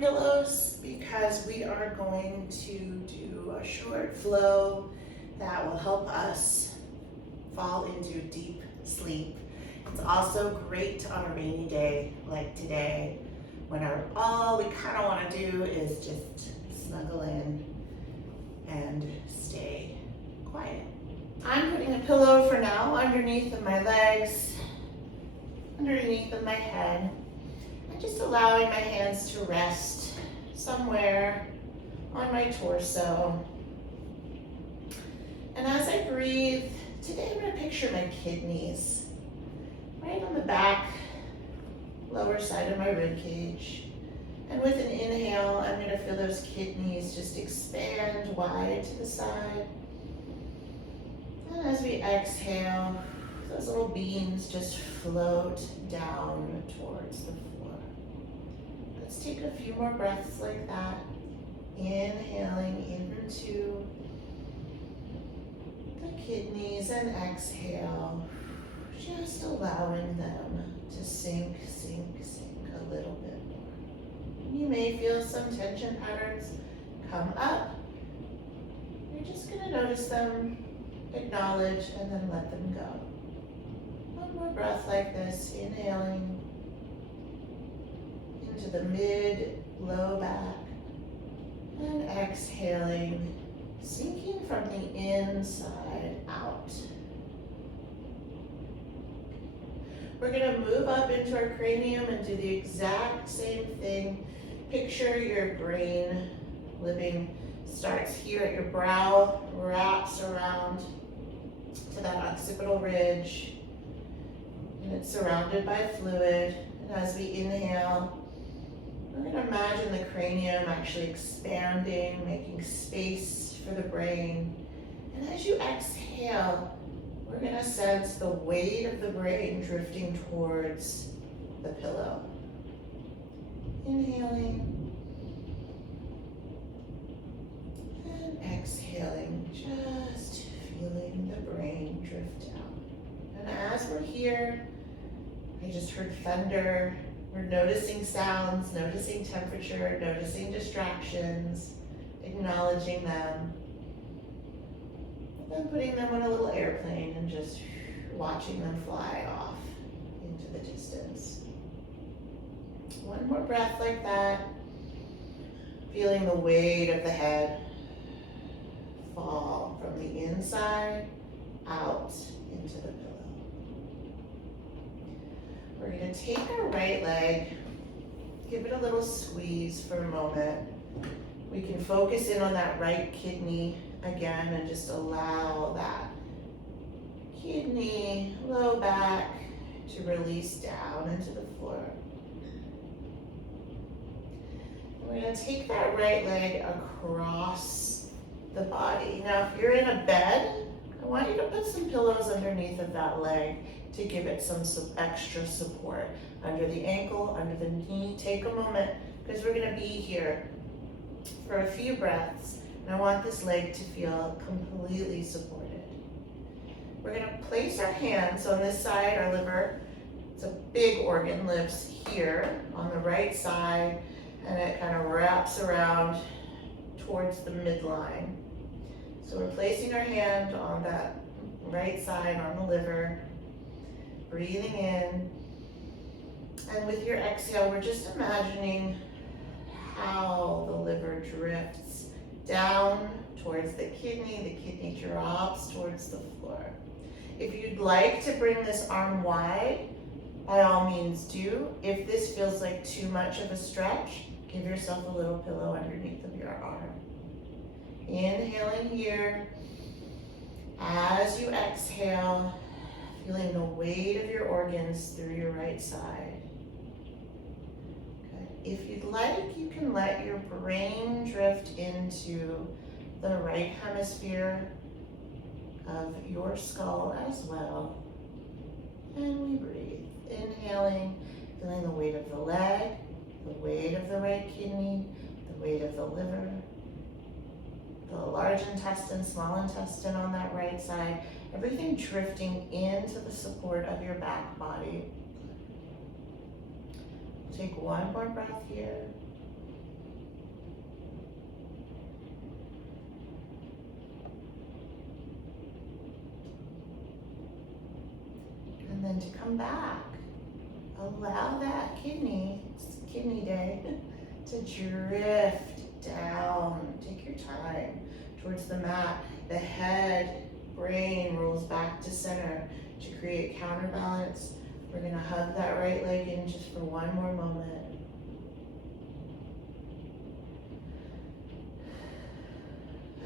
pillows because we are going to do a short flow that will help us fall into deep sleep. It's also great on a rainy day like today when all we kind of want to do is just snuggle in and stay quiet. I'm putting a pillow for now underneath of my legs, underneath of my head, and just allowing my hands to rest somewhere on my torso. And as I breathe, today I'm going to picture my kidneys right on the back, lower side of my rib cage. And with an inhale, I'm going to feel those kidneys just expand wide to the side. And as we exhale, those little beans just float down towards the floor. Let's take a few more breaths like that. Inhaling into the kidneys and exhale, just allowing them to sink a little bit more. You may feel some tension patterns come up. You're just going to notice them, acknowledge, and then let them go. One more breath like this, inhaling into the mid, low back, and exhaling, sinking from the inside out. We're going to move up into our cranium and do the exact same thing. Picture your brain living, starts here at your brow, wraps around to that occipital ridge, and it's surrounded by fluid. And as we inhale, we're going to imagine the cranium actually expanding, making space for the brain. And as you exhale, we're going to sense the weight of the brain drifting towards the pillow. Inhaling and exhaling, just feeling the brain drift out. And as we're here, I just heard thunder. We're noticing sounds, noticing temperature, noticing distractions, acknowledging them. Then putting them on a little airplane and just watching them fly off into the distance. One more breath like that. Feeling the weight of the head fall from the inside out into the pillow. We're going to take our right leg, give it a little squeeze for a moment. We can focus in on that right kidney again and just allow that kidney, low back to release down into the floor. We're going to take that right leg across the body. Now, if you're in a bed, I want you to put some pillows underneath of that leg to give it some extra support. Under the ankle, under the knee. Take a moment because we're going to be here for a few breaths. And I want this leg to feel completely supported. We're going to place our hands on this side, our liver. It's a big organ, lives here on the right side, and it kind of wraps around towards the midline. So we're placing our hand on that right side, on the liver, breathing in. And with your exhale, we're just imagining how the liver drifts down towards the kidney drops towards the floor. If you'd like to bring this arm wide, by all means do. If this feels like too much of a stretch, give yourself a little pillow underneath of your arm. Inhaling here. As you exhale, feeling the weight of your organs through your right side. Good. If you'd like, you can let your brain drift into the right hemisphere of your skull as well. And we breathe. Inhaling, feeling the weight of the leg, the weight of the right kidney, the weight of the liver, the large intestine, small intestine on that right side, everything drifting into the support of your back body. Take one more breath here. And to come back, allow that kidney, it's kidney day, to drift down. Take your time towards the mat. The head, brain rolls back to center to create counterbalance. We're gonna hug that right leg in just for one more moment.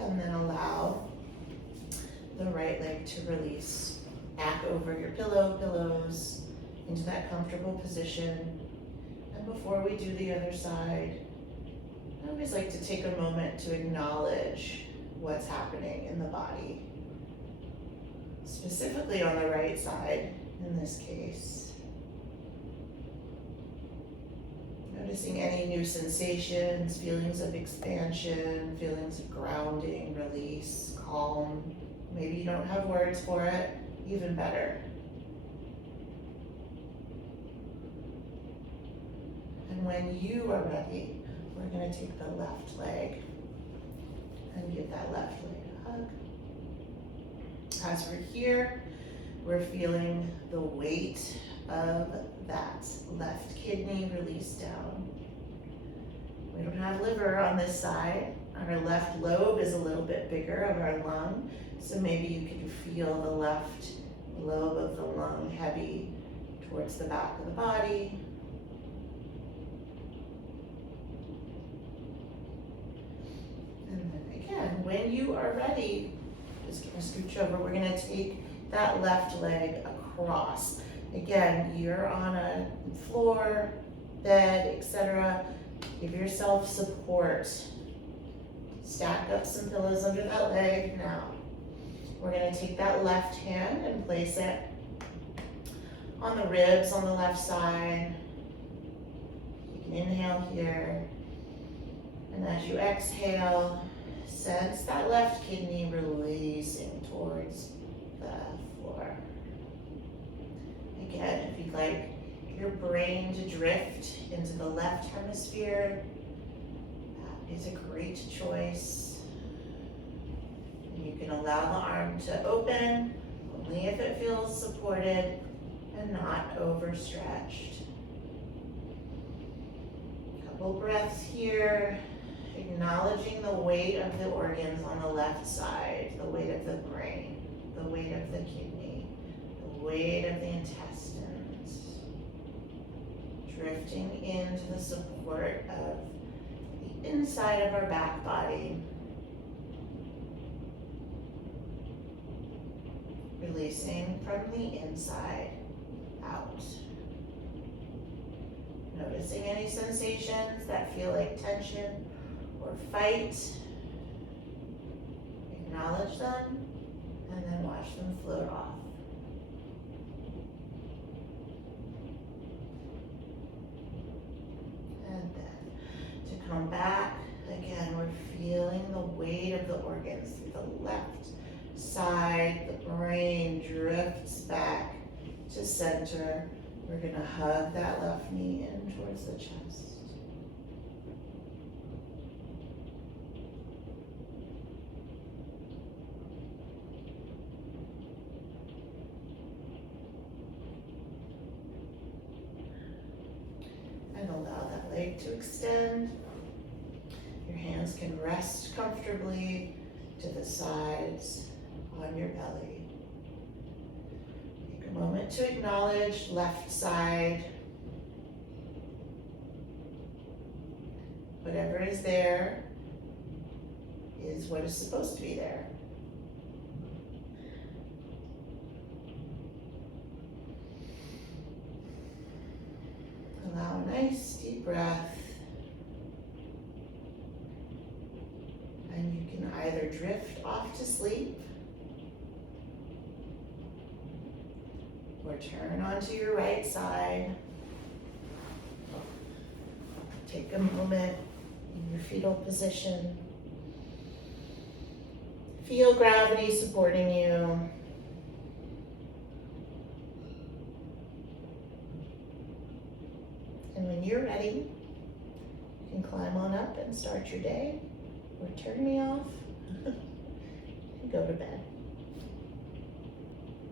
And then allow the right leg to release back over your pillows, into that comfortable position. And before we do the other side, I always like to take a moment to acknowledge what's happening in the body. Specifically on the right side, in this case. Noticing any new sensations, feelings of expansion, feelings of grounding, release, calm. Maybe you don't have words for it, even better. And when you are ready, we're going to take the left leg and give that left leg a hug. As we're here, we're feeling the weight of that left kidney release down. We don't have liver on this side. Our left lobe is a little bit bigger of our lung, so maybe you can feel the left lobe of the lung heavy towards the back of the body. And then again, when you are ready, just gonna scooch over. We're gonna take that left leg across. Again, you're on a floor, bed, etc. Give yourself support. Stack up some pillows under that leg. Now, we're gonna take that left hand and place it on the ribs on the left side. You can inhale here. And as you exhale, sense that left kidney releasing towards the floor. Again, if you'd like your brain to drift into the left hemisphere, that is a great choice. And you can allow the arm to open only if it feels supported and not overstretched. Couple breaths here, acknowledging the weight of the organs on the left side, the weight of the brain, the weight of the kidney, the weight of the intestines, drifting into the support of the inside of our back body, releasing from the inside out. Noticing any sensations that feel like tension or fight. Acknowledge them and then watch them float off. And then to come back, again, we're feeling the weight of the organs through the left side. The brain drifts back to center. We're gonna hug that left knee in towards the chest. And allow that leg to extend. Your hands can rest comfortably to the sides on your belly. Take a moment to acknowledge left side. Whatever is there is what is supposed to be there. Allow a nice deep breath. And you can either drift off to sleep or turn onto your right side. Take a moment in your fetal position. Feel gravity supporting you. And when you're ready, you can climb on up and start your day, or turn me off and go to bed.